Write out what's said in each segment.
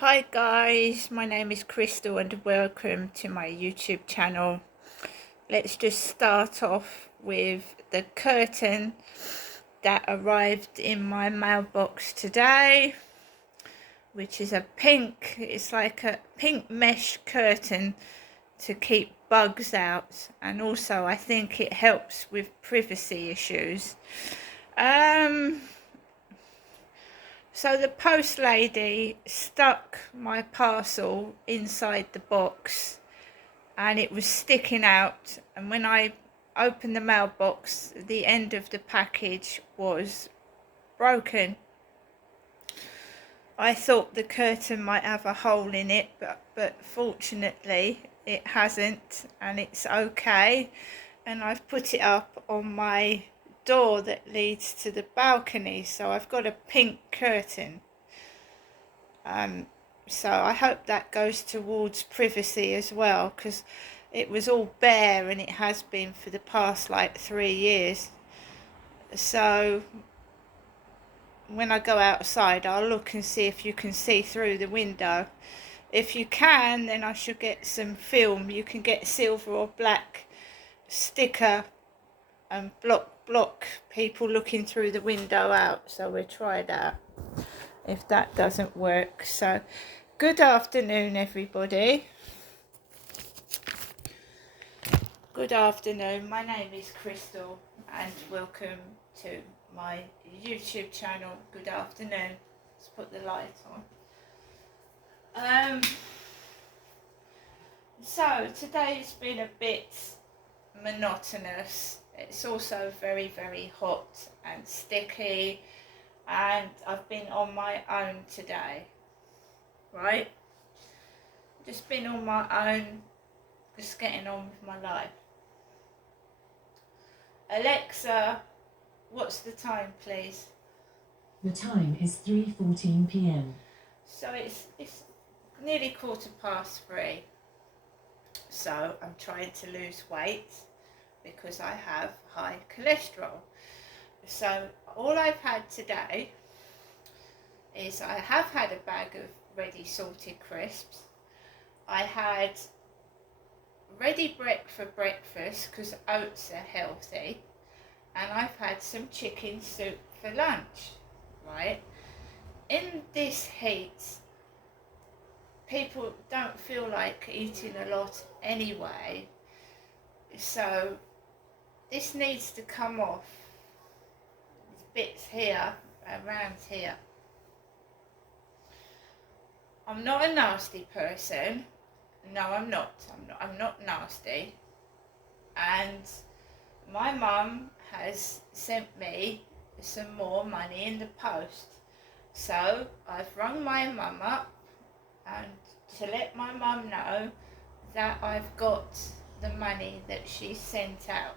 Hi guys, my name is Crystal and welcome to my YouTube channel. Let's just start off with the curtain that arrived in my mailbox today, which is it's like a pink mesh curtain to keep bugs out, and also I think it helps with privacy issues. So the post lady stuck my parcel inside the box and it was sticking out, and when I opened the mailbox the end of the package was broken. I thought the curtain might have a hole in it, but fortunately it hasn't, and it's okay. And I've put it up on my door that leads to the balcony, so I've got a pink curtain. So I hope that goes towards privacy as well, because it was all bare and it has been for the past like 3 years. So when I go outside, I'll look and see if you can see through the window. If you can, then I should get some film. You can get silver or black sticker and block people looking through the window out. So we'll try that if that doesn't work. So good afternoon, everybody. Good afternoon, my name is Crystal and welcome to my YouTube channel. Good afternoon. Let's put the light on. So today's been a bit monotonous. It's also very, very hot and sticky, and I've been on my own today, right? Just been on my own, just getting on with my life. Alexa, what's the time, please? The time is 3:14 p.m. So it's nearly 3:15. So I'm trying to lose weight because I have high cholesterol. So all I've had today is I have had a bag of ready salted crisps. I had ready for breakfast because oats are healthy, and I've had some chicken soup for lunch, right? In this heat, people don't feel like eating a lot anyway, so this needs to come off. These bits here, around here. I'm not a nasty person. No, I'm not. I'm not nasty. And my mum has sent me some more money in the post. So I've rung my mum up and to let my mum know that I've got the money that she sent out.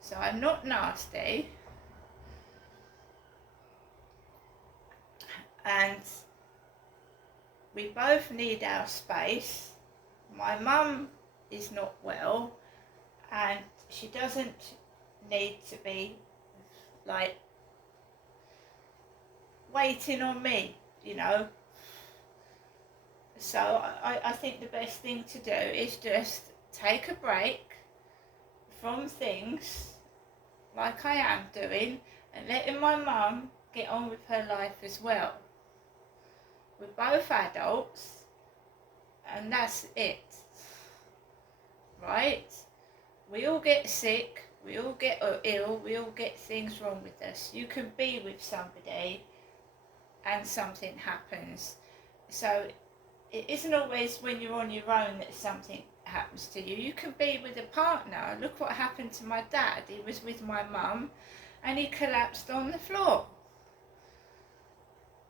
So I'm not nasty. And we both need our space. My mum is not well and she doesn't need to be like waiting on me, you know. So I think the best thing to do is just take a break from things like I am doing and letting my mum get on with her life as well. We're both adults and that's it, right? We all get sick, we all get ill, we all get things wrong with us. You can be with somebody and something happens. So it isn't always when you're on your own that something happens to you. You can be with a partner. Look what happened to my dad. He was with my mum and he collapsed on the floor.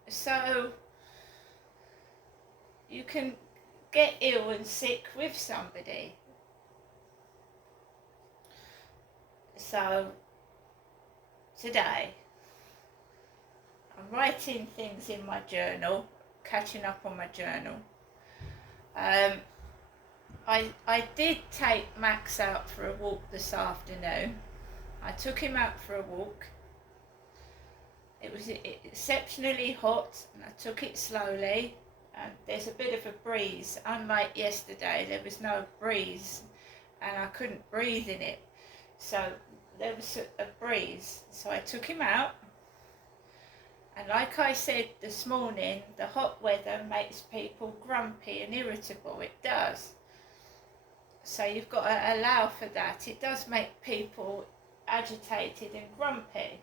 So you can get ill and sick with somebody. So today I'm writing things in my journal, catching up on my journal. I did take Max out for a walk this afternoon. I took him out for a walk. It was exceptionally hot and I took it slowly and there's a bit of a breeze. Unlike yesterday, there was no breeze and I couldn't breathe in it. So there was a breeze. So I took him out. And like I said this morning, the hot weather makes people grumpy and irritable. It does. So you've got to allow for that. It does make people agitated and grumpy.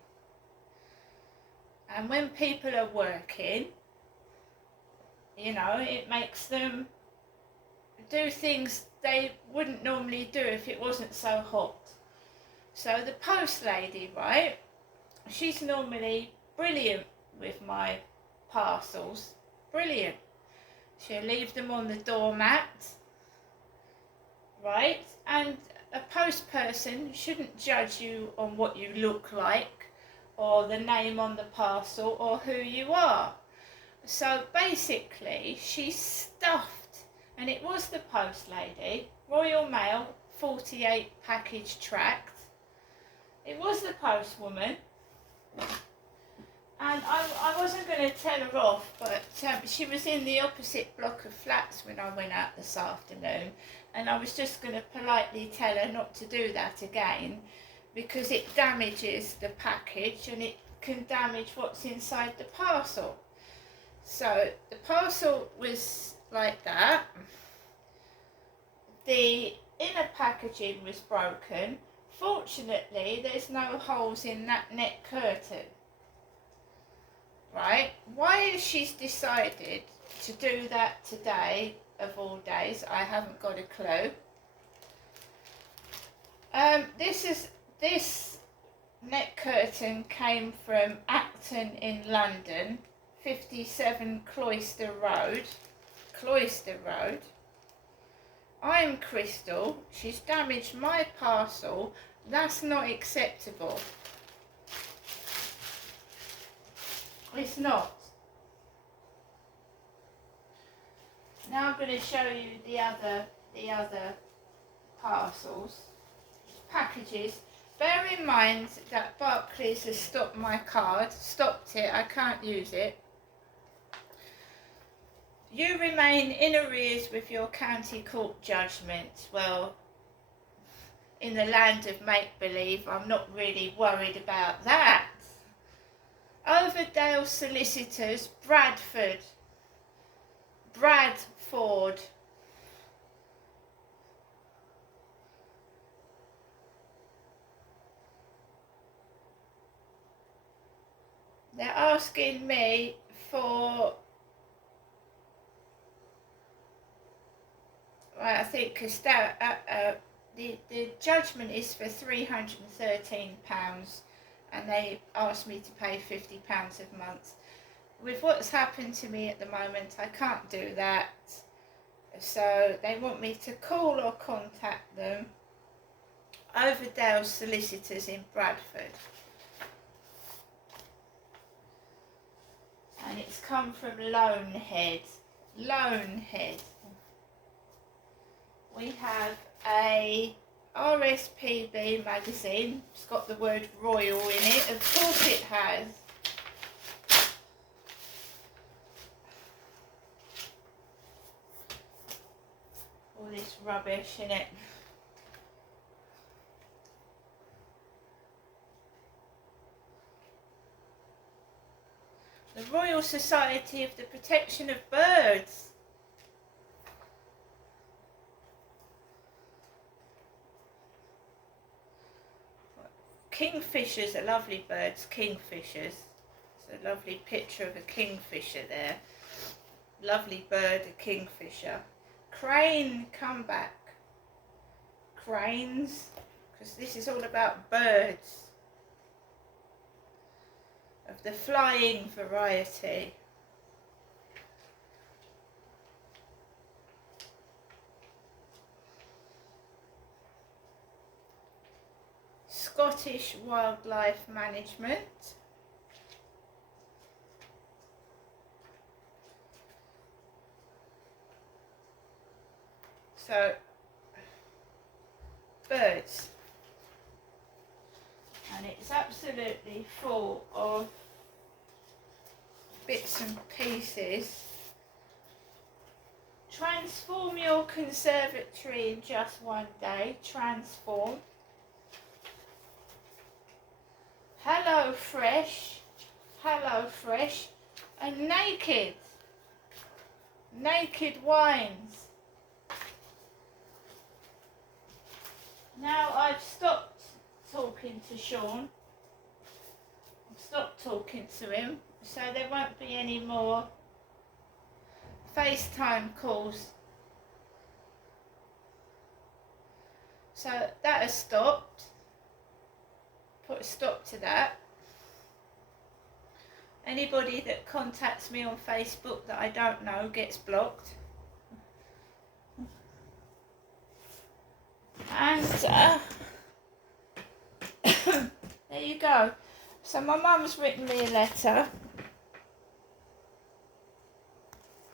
And when people are working, you know, it makes them do things they wouldn't normally do if it wasn't so hot. So the post lady, right, she's normally brilliant with my parcels. Brilliant. She'll leave them on the doormat, right? And a post person shouldn't judge you on what you look like or the name on the parcel or who you are. So basically she stuffed, and it was the post lady, Royal Mail 48 package tract. It was the postwoman, and I wasn't going to tell her off, but she was in the opposite block of flats when I went out this afternoon, and I was just going to politely tell her not to do that again, because it damages the package and it can damage what's inside the parcel. So the parcel was like that. The inner packaging was broken. Fortunately, there's no holes in that net curtain. Right? Why has she decided to do that today, of all days? I haven't got a clue. This net curtain came from Acton in London, 57 Cloister Road. I'm Crystal. She's damaged my parcel. That's not acceptable. It's not. Now I'm going to show you the other parcels, packages. Bear in mind that Barclays has stopped my card, stopped it, I can't use it. You remain in arrears with your county court judgment. Well, in the land of make-believe, I'm not really worried about that. Overdale Solicitors, Bradford. They're asking me for, well, I think the judgment is for £313, and they asked me to pay £50 a month. With what's happened to me at the moment, I can't do that. So they want me to call or contact them. Overdale Solicitors in Bradford. And it's come from Loanhead. We have a RSPB magazine. It's got the word Royal in it. Of course it has. All this rubbish in it. The Royal Society of the Protection of Birds. Kingfishers are lovely birds, kingfishers. It's a lovely picture of a kingfisher there. Lovely bird, a kingfisher. Crane comeback. Cranes, because this is all about birds. Of the flying variety. Scottish Wildlife Management. So, birds. And it's absolutely full of bits and pieces Transform your conservatory in just one day. Transform. Hello Fresh. Hello Fresh. And Naked. Naked Wines. Now I've stopped talking to Sean. I've stopped talking to him, so there won't be any more FaceTime calls. So that has stopped. Put a stop to that. Anybody that contacts me on Facebook that I don't know gets blocked. And there you go. So my mum's written me a letter.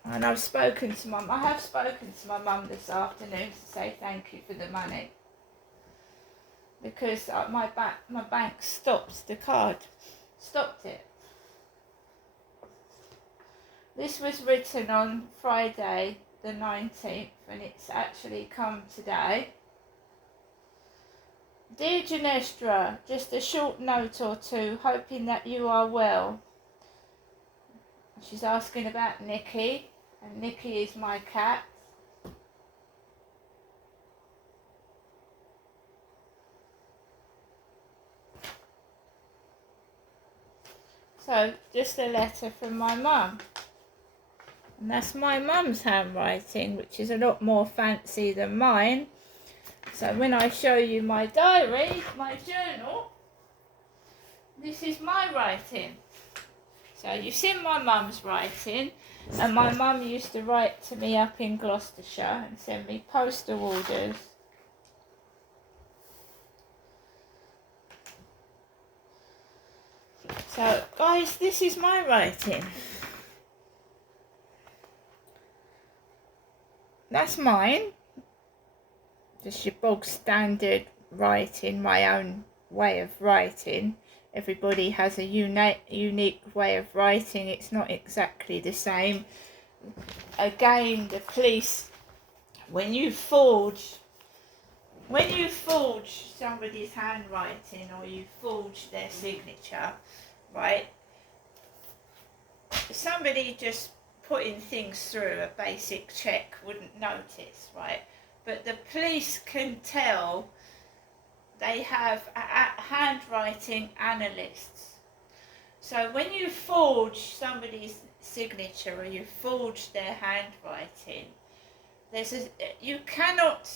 And I have spoken to my mum this afternoon to say thank you for the money. Because my bank stopped the card. Stopped it. This was written on Friday the 19th and it's actually come today. Dear Ginestra, just a short note or two, hoping that you are well. She's asking about Nikki, and Nikki is my cat. So, just a letter from my mum. And that's my mum's handwriting, which is a lot more fancy than mine. So when I show you my diary, my journal, this is my writing. So you've seen my mum's writing, and my mum used to write to me up in Gloucestershire and send me postal orders. So guys, this is my writing. That's mine. Just your bog standard writing, my own way of writing. Everybody has a unique way of writing. It's not exactly the same. Again, the police, when you forge somebody's handwriting or you forge their signature, right? Somebody just putting things through a basic check wouldn't notice, right? But the police can tell. They have handwriting analysts. So when you forge somebody's signature or you forge their handwriting, you cannot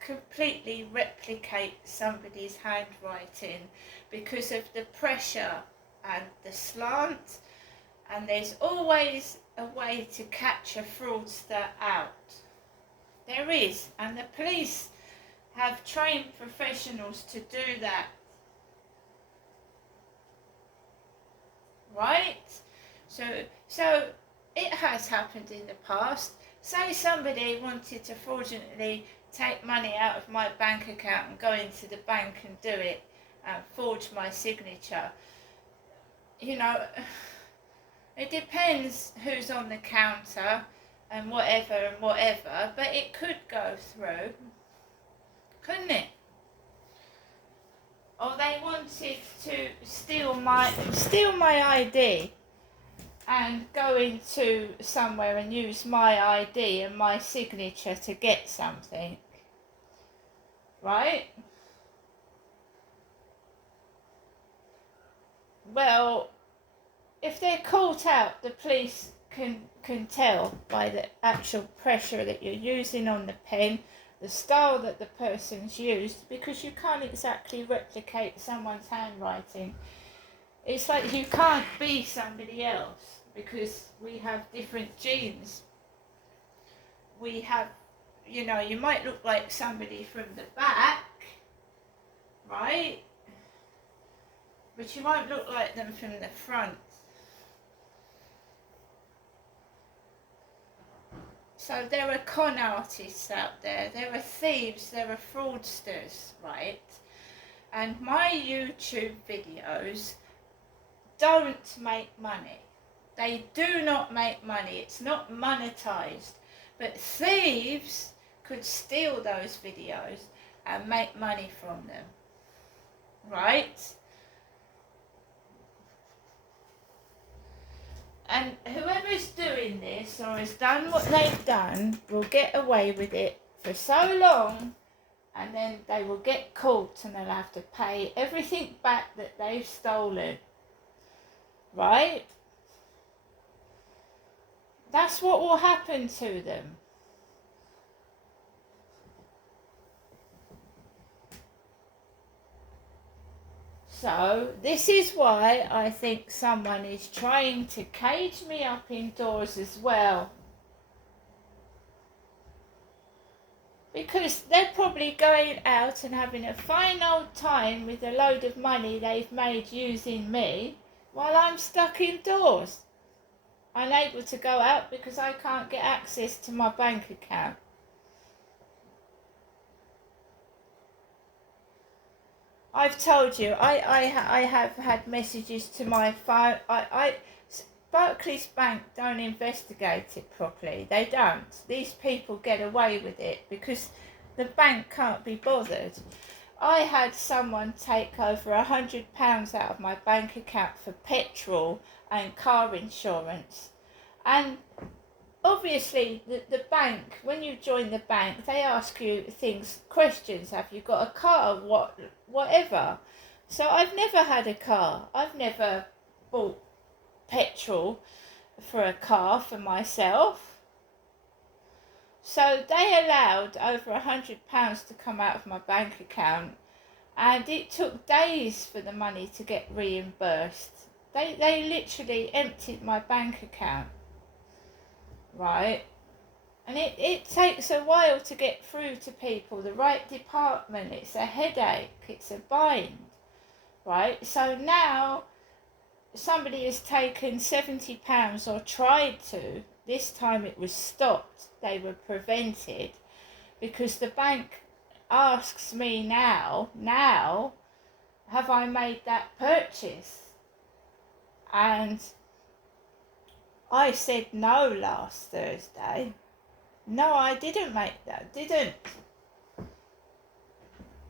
completely replicate somebody's handwriting because of the pressure and the slant, and there's always a way to catch a fraudster out. There is, and the police have trained professionals to do that. Right? So it has happened in the past. Say somebody wanted to fraudulently take money out of my bank account and go into the bank and do it and forge my signature. You know, it depends who's on the counter and whatever, but it could go through. Couldn't it? Or they wanted to steal my ID and go into somewhere and use my ID and my signature to get something, right? Well, if they're caught out, the police can tell by the actual pressure that you're using on the pen, the style that the person's used, because you can't exactly replicate someone's handwriting. It's like you can't be somebody else because we have different genes. We have, you know, you might look like somebody from the back, right? But you won't look like them from the front. So there are con artists out there, there are thieves, there are fraudsters, right? And my YouTube videos don't make money. They do not make money. It's not monetized. But thieves could steal those videos and make money from them, right? And whoever's doing this or has done what they've done will get away with it for so long, and then they will get caught and they'll have to pay everything back that they've stolen, right? That's what will happen to them. So this is why I think someone is trying to cage me up indoors as well. Because they're probably going out and having a fine old time with a load of money they've made using me while I'm stuck indoors, unable to go out because I can't get access to my bank account. I've told you, I have had messages to my phone. Barclays Bank don't investigate it properly. They don't. These people get away with it because the bank can't be bothered. I had someone take over £100 out of my bank account for petrol and car insurance. And obviously the bank, when you join the bank, they ask you questions. Have you got a car? Whatever. So I've never had a car. I've never bought petrol for a car for myself. So they allowed over £100 to come out of my bank account, and it took days for the money to get reimbursed. They literally emptied my bank account, right? And it takes a while to get through to people, the right department. It's a headache, it's a bind, right? So now somebody has taken £70 or tried to. This time it was stopped. They were prevented because the bank asks me now, have I made that purchase? And I said no last Thursday. No, I didn't make that, didn't.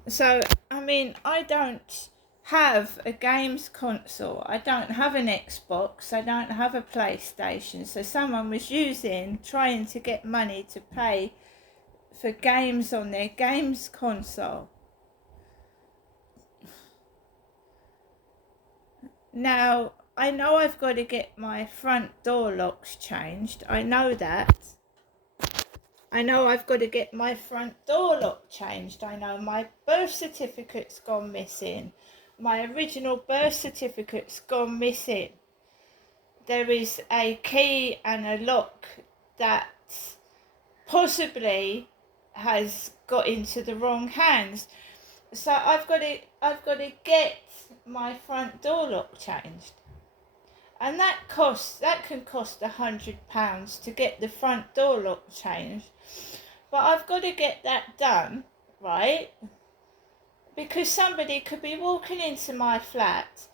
So, I mean, I don't have a games console. I don't have an Xbox. I don't have a PlayStation. So someone was trying to get money to pay for games on their games console. Now, I know I've got to get my front door locks changed. I know that. I know I've got to get my front door lock changed. I know my birth certificate's gone missing. My original birth certificate's gone missing. There is a key and a lock that possibly has got into the wrong hands. So I've got to get my front door lock changed. And that can cost £100 to get the front door lock changed. But I've got to get that done, right? Because somebody could be walking into my flat,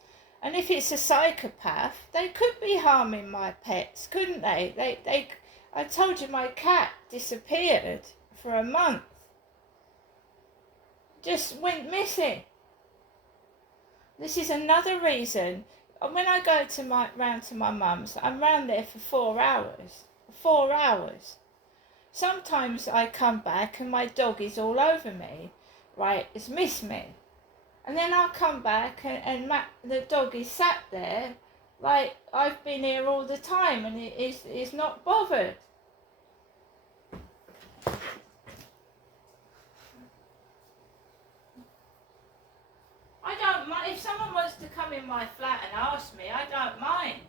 and if it's a psychopath, they could be harming my pets, couldn't they? I told you my cat disappeared for a month. Just went missing. This is another reason. When I go round to my mum's, I'm round there for 4 hours. 4 hours. Sometimes I come back and my dog is all over me, right? It's missed me. And then I'll come back and the dog is sat there like I've been here all the time and it is not bothered. I don't mind. If someone wants to come in my flat and ask me, I don't mind.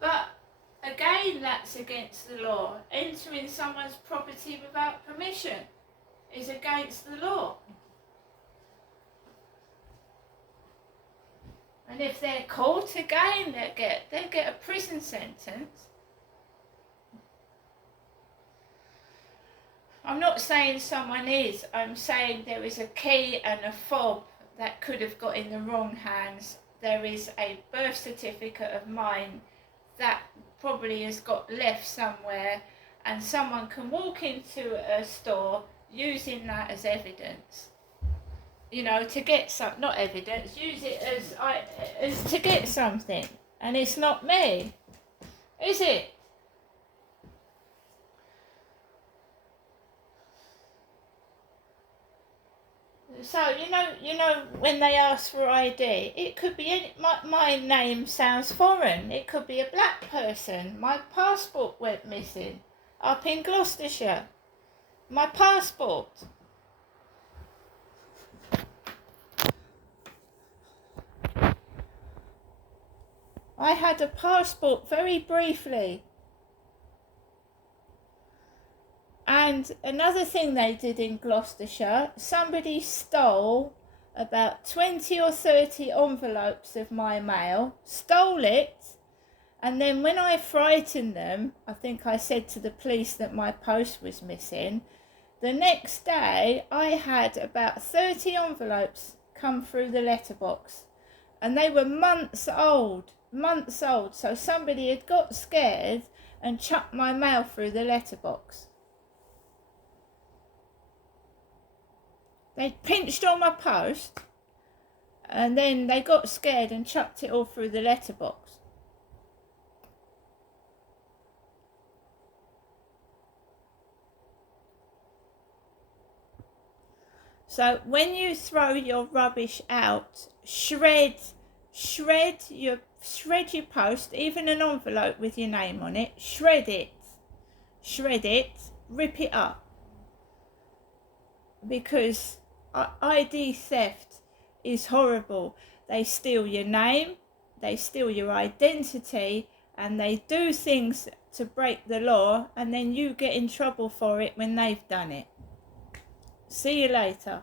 But again, that's against the law. Entering someone's property without permission is against the law. And if they're caught again, they'll get a prison sentence. I'm not saying someone is. I'm saying there is a key and a fob that could have got in the wrong hands. There is a birth certificate of mine that probably has got left somewhere, and someone can walk into a store using that as evidence. You know, to get some, not evidence, use it as to get something, and it's not me, is it? So you know when they ask for ID, it could be any, my name sounds foreign. It could be a black person. My passport went missing up in Gloucestershire. My passport. I had a passport very briefly. And another thing they did in Gloucestershire, somebody stole about 20 or 30 envelopes of my mail, stole it, and then when I frightened them, I think I said to the police that my post was missing. The next day, I had about 30 envelopes come through the letterbox, and they were months old, so somebody had got scared and chucked my mail through the letterbox. They pinched on my post, and then they got scared and chucked it all through the letterbox. So when you throw your rubbish out, shred your post, even an envelope with your name on it, shred it, rip it up, because ID theft is horrible. They steal your name, they steal your identity, and they do things to break the law, and then you get in trouble for it when they've done it. See you later.